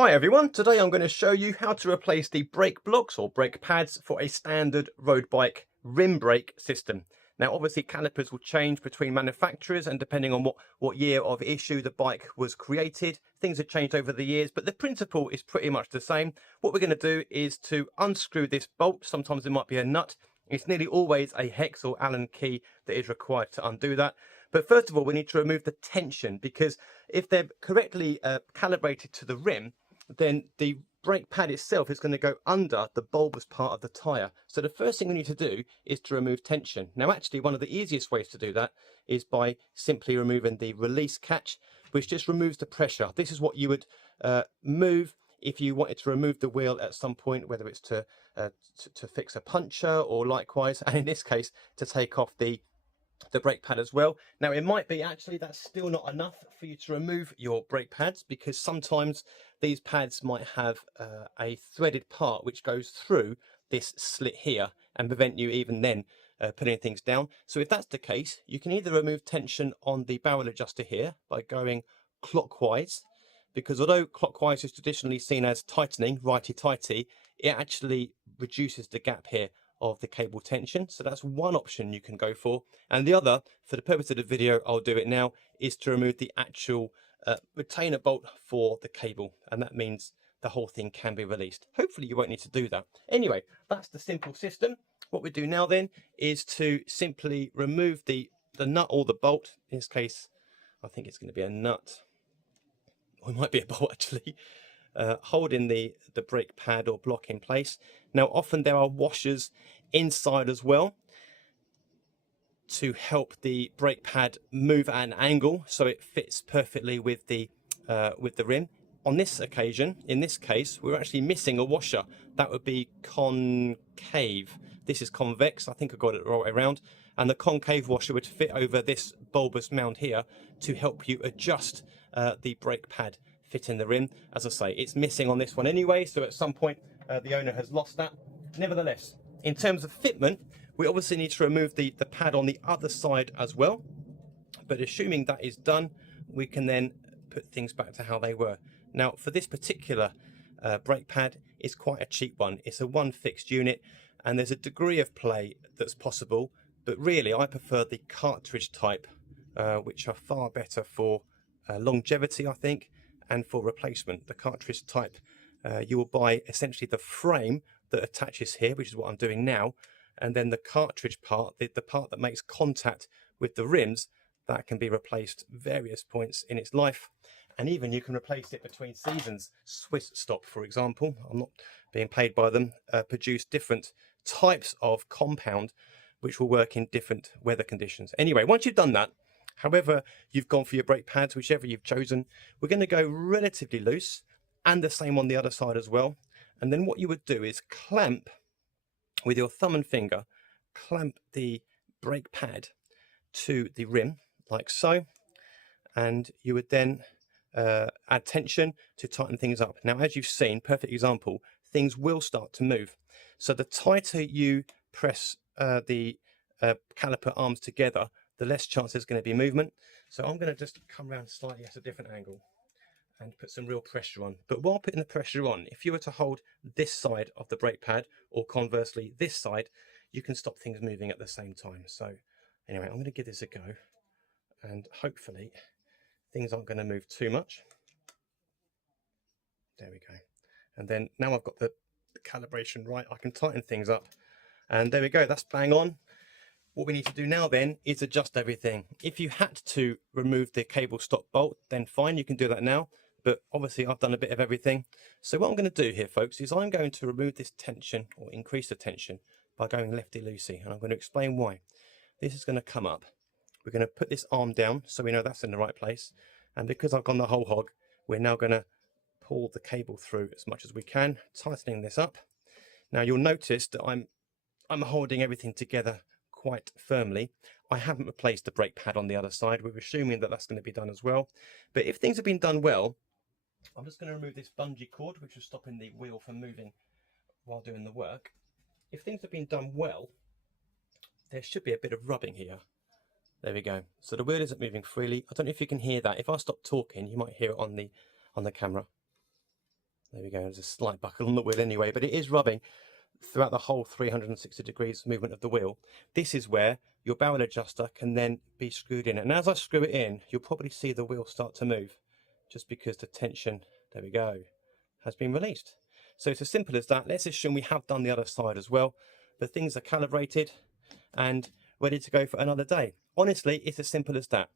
Hi everyone, today I'm going to show you how to replace the brake blocks or brake pads for a standard road bike rim brake system. Now obviously calipers will change between manufacturers and depending on what year of issue the bike was created, things have changed over the years, but the principle is pretty much the same. What we're going to do is to unscrew this bolt. Sometimes it might be a nut. It's nearly always a hex or Allen key that is required to undo that. But first of all, we need to remove the tension, because if they're correctly calibrated to the rim, then the brake pad itself is going to go under the bulbous part of the tyre. So the first thing we need to do is to remove tension. Now actually one of the easiest ways to do that is by simply removing the release catch, which just removes the pressure. This is what you would move if you wanted to remove the wheel at some point, whether it's to fix a puncture or likewise, and in this case to take off the brake pad as well. Now it might be actually that's still not enough for you to remove your brake pads, because sometimes these pads might have a threaded part which goes through this slit here and prevent you even then putting things down. So if that's the case, you can either remove tension on the barrel adjuster here by going clockwise, because although clockwise is traditionally seen as tightening, righty-tighty, it actually reduces the gap here of the cable tension. So that's one option you can go for. And the other, for the purpose of the video, I'll do it now, is to remove the actual retainer bolt for the cable. And that means the whole thing can be released. Hopefully you won't need to do that. Anyway, that's the simple system. What we do now then is to simply remove the nut or the bolt. In this case, I think it's going to be a nut. Or it might be a bolt actually. Holding the brake pad or block in place. Now often there are washers inside as well to help the brake pad move at an angle so it fits perfectly with the rim. On this occasion, in this case, we're actually missing a washer. That would be concave. This is convex. I think I got it the right way around. And the concave washer would fit over this bulbous mound here to help you adjust the brake pad fit in the rim. As I say, it's missing on this one anyway, so at some point the owner has lost that. Nevertheless, in terms of fitment, we obviously need to remove the pad on the other side as well, but assuming that is done, we can then put things back to how they were. Now for this particular brake pad, it's quite a cheap one. It's a one fixed unit and there's a degree of play that's possible, but really I prefer the cartridge type, which are far better for longevity, I think, and for replacement. The cartridge type, you will buy essentially the frame that attaches here, which is what I'm doing now, and then the cartridge part, the part that makes contact with the rims, that can be replaced various points in its life, and even you can replace it between seasons. Swiss Stop, for example, I'm not being paid by them, produce different types of compound which will work in different weather conditions. Anyway, once you've done that, however you've gone for your brake pads, whichever you've chosen, we're going to go relatively loose, and the same on the other side as well. And then what you would do is clamp with your thumb and finger, clamp the brake pad to the rim like so, and you would then add tension to tighten things up. Now as you've seen, perfect example, things will start to move. So the tighter you press the caliper arms together, the less chance there's going to be movement. So I'm going to just come around slightly at a different angle and put some real pressure on. But while putting the pressure on, if you were to hold this side of the brake pad, or conversely this side, you can stop things moving at the same time. So anyway, I'm going to give this a go, and hopefully things aren't going to move too much. There we go. And then now I've got the calibration right, I can tighten things up. And there we go, that's bang on. What we need to do now then is adjust everything. If you had to remove the cable stop bolt, then fine, you can do that now. But obviously I've done a bit of everything. So what I'm going to do here, folks, is I'm going to remove this tension, or increase the tension, by going lefty-loosey. And I'm going to explain why. This is going to come up. We're going to put this arm down so we know that's in the right place. And because I've gone the whole hog, we're now going to pull the cable through as much as we can, tightening this up. Now you'll notice that I'm holding everything together quite firmly. I haven't replaced the brake pad on the other side. We're assuming that that's going to be done as well. But if things have been done well, I'm just going to remove this bungee cord, which is stopping the wheel from moving while doing the work. If things have been done well, there should be a bit of rubbing here. There we go. So the wheel isn't moving freely. I don't know if you can hear that. If I stop talking, you might hear it on the camera. There we go, there's a slight buckle on the wheel anyway, but it is rubbing throughout the whole 360 degrees movement of the wheel. This is where your barrel adjuster can then be screwed in. And as I screw it in, you'll probably see the wheel start to move, just because the tension, there we go, has been released. So it's as simple as that. Let's assume we have done the other side as well. The things are calibrated and ready to go for another day. Honestly, it's as simple as that.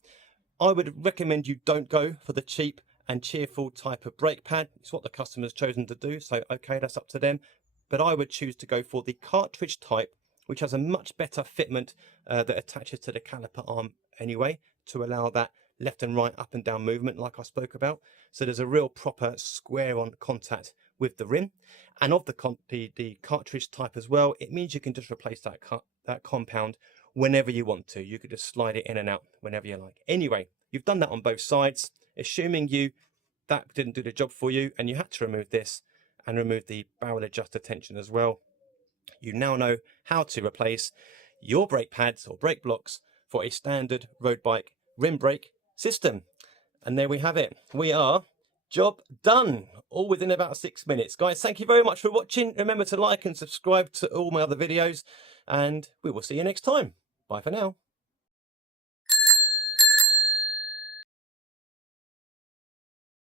I would recommend you don't go for the cheap and cheerful type of brake pad. It's what the customer's chosen to do, so okay, that's up to them. But I would choose to go for the cartridge type, which has a much better fitment that attaches to the caliper arm anyway, to allow that left and right, up and down movement like I spoke about. So there's a real proper square on contact with the rim. And of the cartridge type as well, it means you can just replace that compound whenever you want to. You could just slide it in and out whenever you like. Anyway, you've done that on both sides. Assuming that didn't do the job for you and you had to remove this and remove the barrel adjuster tension as well, you now know how to replace your brake pads or brake blocks for a standard road bike rim brake system. And there we have it. We are job done, all within about 6 minutes. Guys, thank you very much for watching. Remember to like and subscribe to all my other videos, and we will see you next time. Bye for now.